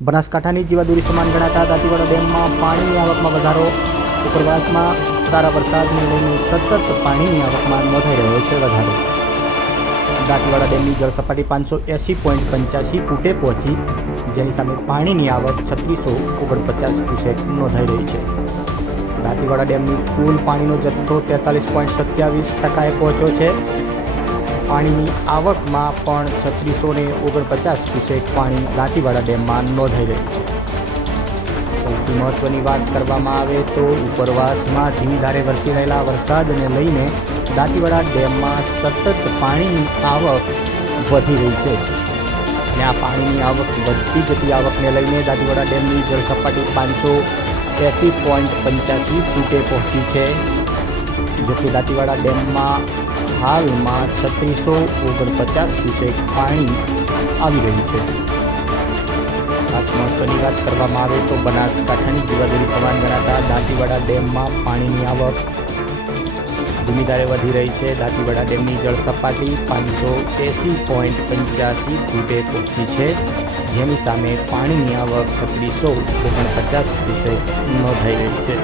બનાસકાંઠાની જીવાદોરી સમાન ગણાતા દાંતીવાડા ડેમમાં પાણીની આવકમાં વધારો। ઉપરવાસમાં સારા વરસાદને લઈને સતત પાણીની આવકમાં નોંધાઈ રહ્યો છે વધારો। દાંતીવાડા ડેમની જળ સપાટી 580.85 ફૂટે પહોંચી, જેની સામે પાણીની આવક 3649 ક્યુસેક નોંધાઈ રહી છે। દાંતીવાડા ડેમની કુલ પાણીનો જથ્થો 43.27% પહોંચ્યો છે। પાણીની આવકમાં પણ 3649 ક્યુસેક પાણી દાંતીવાડા ડેમમાં નોંધાઈ રહ્યું છે। સૌથી મહત્વની વાત કરવામાં આવે તો ઉપરવાસમાં ધીમી ધારે વરસી રહેલા વરસાદને લઈને દાંતીવાડા ડેમમાં સતત પાણીની આવક વધી રહી છે અને આ પાણીની આવક વધતી જતી આવકને લઈને દાંતીવાડા ડેમની જળ સપાટી 580.85 ફૂટે પહોંચી છે। જોકે દાંતીવાડા ડેમમાં હાલમાં 3649 ક્યુસેક પાણી આવી રહ્યું છે। ખાસ મહત્વની વાત કરવામાં આવે તો બનાસકાંઠાની જીવાદોરી સમાન ગણાતા દાંતીવાડા ડેમમાં પાણીની આવક ધીમી ધારે વધી રહી છે। દાંતીવાડા ડેમની જળ સપાટી 580.85 ફૂટે પહોંચી છે, જેની સામે પાણીની આવક 3649 ક્યુસેક નોંધાઈ રહી છે।